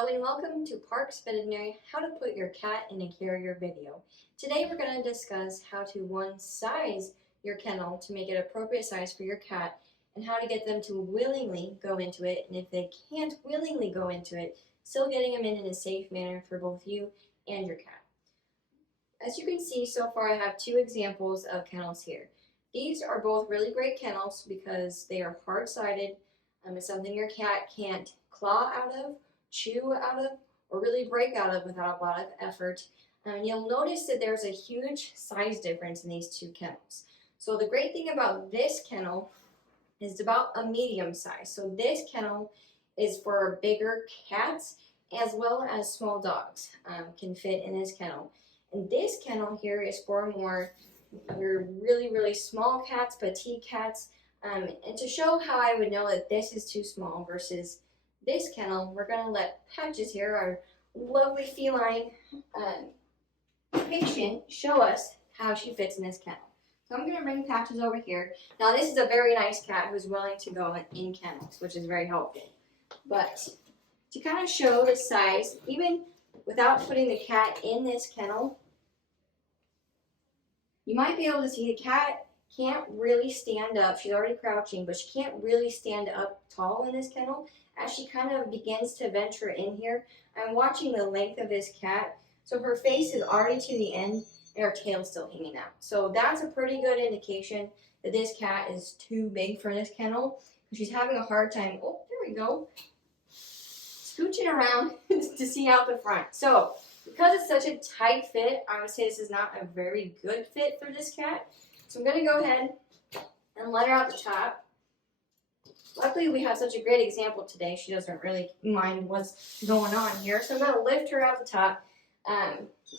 Hello and welcome to Parks Veterinary How to Put Your Cat in a Carrier video. Today we're going to discuss how to size your kennel to make it appropriate size for your cat and how to get them to willingly go into it, and if they can't willingly go into it, still getting them in a safe manner for both you and your cat. As you can see so far, I have two examples of kennels here. These are both really great kennels because they are hard-sided. It's something your cat can't claw out of, chew out of, or really break out of without a lot of effort. And you'll notice that there's a huge size difference in these two kennels. So the great thing about this kennel is it's about a medium size. So this kennel is for bigger cats as well as small dogs can fit in this kennel. And this kennel here is for more your really small cats, petite cats. And to show how I would know that this is too small versus this kennel, we're going to let Patches here, our lovely feline patient, show us how she fits in this kennel. So I'm going to bring Patches over here. Now this is a very nice cat who's willing to go in kennels, which is very helpful. But to kind of show the size, even without putting the cat in this kennel, you might be able to see the cat can't really stand up. She's already crouching, but she can't really stand up tall in this kennel. As she kind of begins to venture in here, I'm watching the length of this cat. So her face is already to the end and her tail's still hanging out. So that's a pretty good indication that this cat is too big for this kennel. She's having a hard time, oh, there we go, scooching around to see out the front. So because it's such a tight fit, I would say this is not a very good fit for this cat. So I'm going to go ahead and let her out the top. Luckily, we have such a great example today. She doesn't really mind what's going on here. So I'm going to lift her out the top.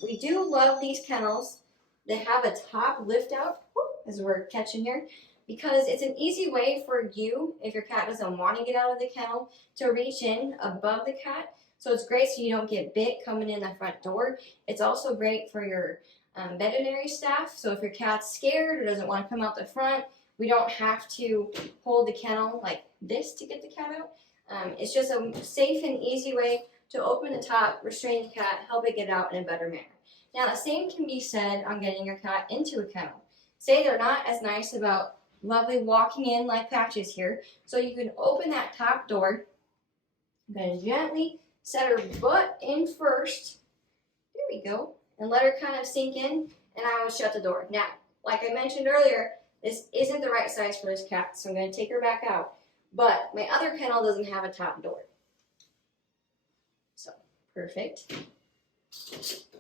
We do love these kennels. They have a top lift out, as we're catching here, because it's an easy way for you, if your cat doesn't want to get out of the kennel, to reach in above the cat. So it's great so you don't get bit coming in the front door. It's also great for your veterinary staff. So if your cat's scared or doesn't want to come out the front, we don't have to hold the kennel like this to get the cat out. It's just a safe and easy way to open the top, restrain the cat, help it get out in a better manner. Now the same can be said on getting your cat into a kennel. Say they're not as nice about lovely walking in like Patches here, so you can open that top door. I'm going to gently set her butt in first. There we go. And let her kind of sink in, and I will shut the door. Now, like I mentioned earlier, this isn't the right size for this cat, so I'm going to take her back out. But my other kennel doesn't have a top door. So, perfect.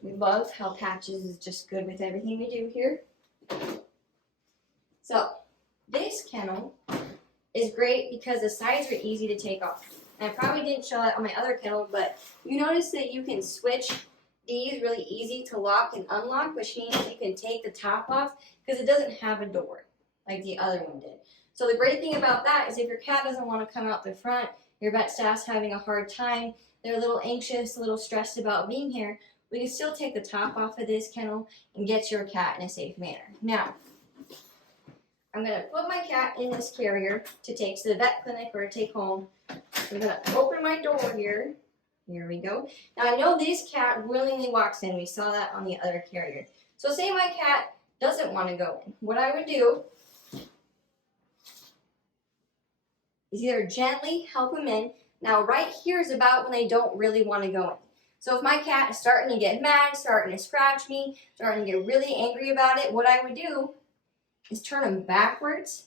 We love how Patches is just good with everything we do here. So, this kennel is great because the sides are easy to take off. And I probably didn't show that on my other kennel, but you notice that you can switch these really easy to lock and unlock, which means you can take the top off because it doesn't have a door like the other one did. So the great thing about that is if your cat doesn't want to come out the front, your vet staff's having a hard time, they're a little anxious, a little stressed about being here, we can still take the top off of this kennel and get your cat in a safe manner. Now, I'm going to put my cat in this carrier to take to the vet clinic or to take home. I'm going to open my door here. Here we go. Now I know this cat willingly walks in. We saw that on the other carrier. So say my cat doesn't want to go in. What I would do is either gently help them in. Now right here is about when they don't really want to go in. So if my cat is starting to get mad, starting to scratch me, starting to get really angry about it, what I would do is turn them backwards.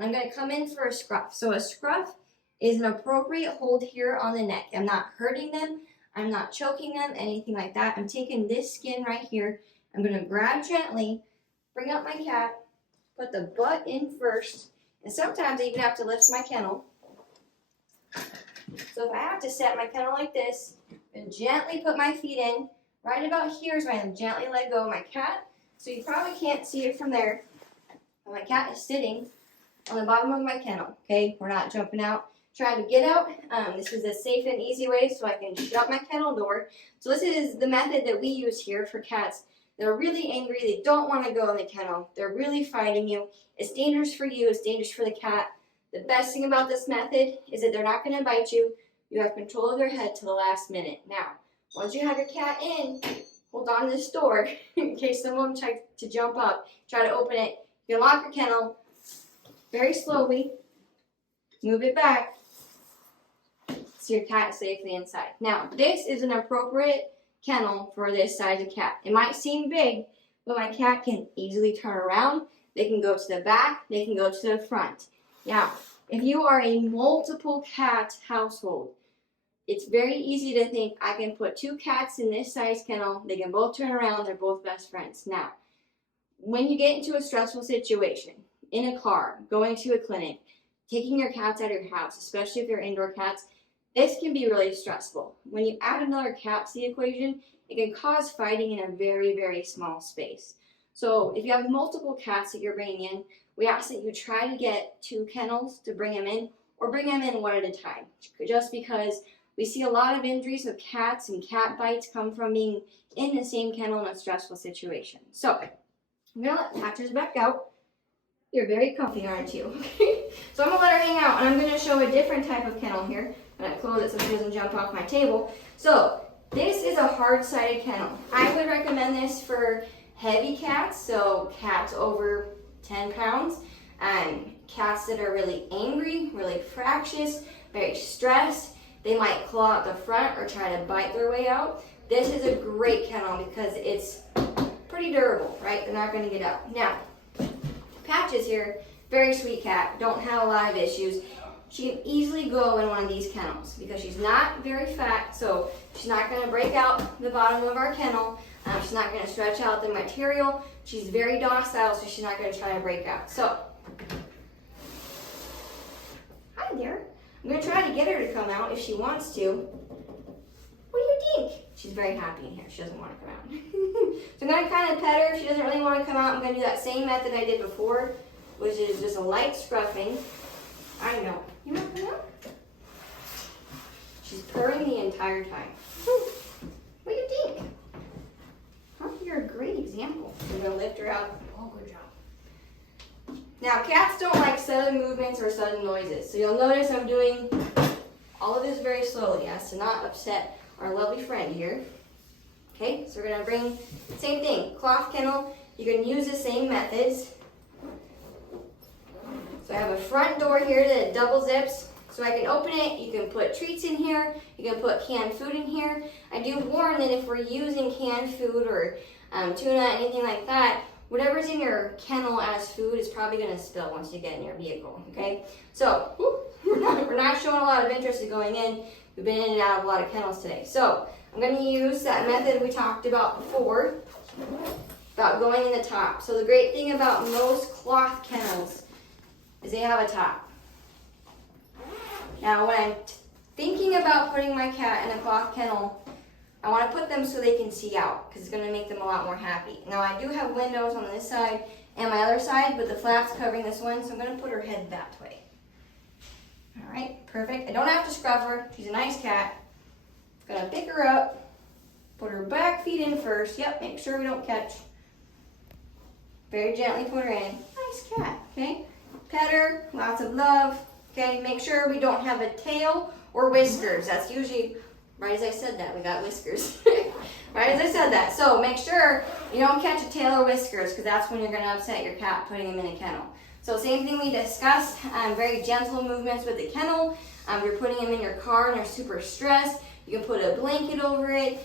I'm going to come in for a scruff. So a scruff is an appropriate hold here on the neck. I'm not hurting them. I'm not choking them, anything like that. I'm taking this skin right here. I'm going to grab gently, bring up my cat, put the butt in first, and sometimes I even have to lift my kennel. So if I have to set my kennel like this, and gently put my feet in, right about here is when I gently let go of my cat. So you probably can't see it from there. And my cat is sitting on the bottom of my kennel, okay? We're not jumping out, trying to get out. This is a safe and easy way so I can shut my kennel door. So this is the method that we use here for cats that are really angry. They don't want to go in the kennel. They're really fighting you. It's dangerous for you. It's dangerous for the cat. The best thing about this method is that they're not going to bite you. You have control of their head to the last minute. Now, once you have your cat in, hold on to this door in case someone tries to jump up, try to open it. You can lock your kennel very slowly, move it back, so your cat is safely inside. Now, this is an appropriate kennel for this size of cat. It might seem big, but my cat can easily turn around. They can go to the back, they can go to the front. Now, if you are a multiple cat household, it's very easy to think I can put 2 cats in this size kennel, they can both turn around, they're both best friends. Now, when you get into a stressful situation, in a car, going to a clinic, taking your cats out of your house, especially if they're indoor cats, this can be really stressful. When you add another cat to the equation, it can cause fighting in a very, very small space. So if you have multiple cats that you're bringing in, we ask that you try to get 2 kennels to bring them in, or bring them in one at a time, just because we see a lot of injuries with cats and cat bites come from being in the same kennel in a stressful situation. So I'm going to let Patches back out. You're very comfy, aren't you? So I'm going to let her hang out, and I'm going to show a different type of kennel here. I'm going to close it so she doesn't jump off my table. So this is a hard-sided kennel. I would recommend this for heavy cats, so cats over 10 pounds, and cats that are really angry, really fractious, very stressed. They might claw out the front or try to bite their way out. This is a great kennel because it's pretty durable, right? They're not going to get out. Now, Patches here, very sweet cat, don't have a lot of issues. She can easily go in one of these kennels because she's not very fat, so she's not going to break out the bottom of our kennel. She's not going to stretch out the material. She's very docile, so she's not going to try to break out. So, hi there. I'm going to try to get her to come out if she wants to. What do you think? She's very happy in here. She doesn't want to come out. So I'm going to kind of pet her. If she doesn't really want to come out, I'm going to do that same method I did before, which is just a light scruffing. I know. You want to come out? She's purring the entire time. What do you think? Huh? You're a great example. I'm going to lift her out. Oh, good job. Now, cats don't like sudden movements or sudden noises. So you'll notice I'm doing all of this very slowly as to not upset our lovely friend here. Okay, so we're going to bring, same thing, cloth kennel. You can use the same methods. So I have a front door here that double zips. So I can open it, you can put treats in here, you can put canned food in here. I do warn that if we're using canned food or tuna, anything like that, whatever's in your kennel as food is probably going to spill once you get in your vehicle, okay? So, we're not showing a lot of interest in going in. We've been in and out of a lot of kennels today. So, I'm going to use that method we talked about before, about going in the top. So the great thing about most cloth kennels is they have a top. Now, when I'm thinking about putting my cat in a cloth kennel, I want to put them so they can see out because it's going to make them a lot more happy. Now, I do have windows on this side and my other side, but the flap's covering this one, so I'm going to put her head that way. All right, perfect. I don't have to scrub her. She's a nice cat. I'm going to pick her up, put her back feet in first. Yep, make sure we don't catch. Very gently put her in. Nice cat, okay? Pet her, lots of love. Okay, make sure we don't have a tail or whiskers. That's usually, right as I said that, we got whiskers. Right as I said that. So make sure you don't catch a tail or whiskers because that's when you're going to upset your cat putting him in a kennel. So same thing we discussed, very gentle movements with the kennel. You're putting him in your car and they're super stressed. You can put a blanket over it,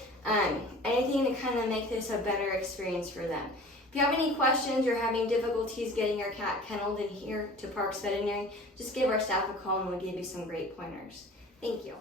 anything to kind of make this a better experience for them. If you have any questions or having difficulties getting your cat kenneled in here to Parks Veterinary, just give our staff a call and we'll give you some great pointers. Thank you.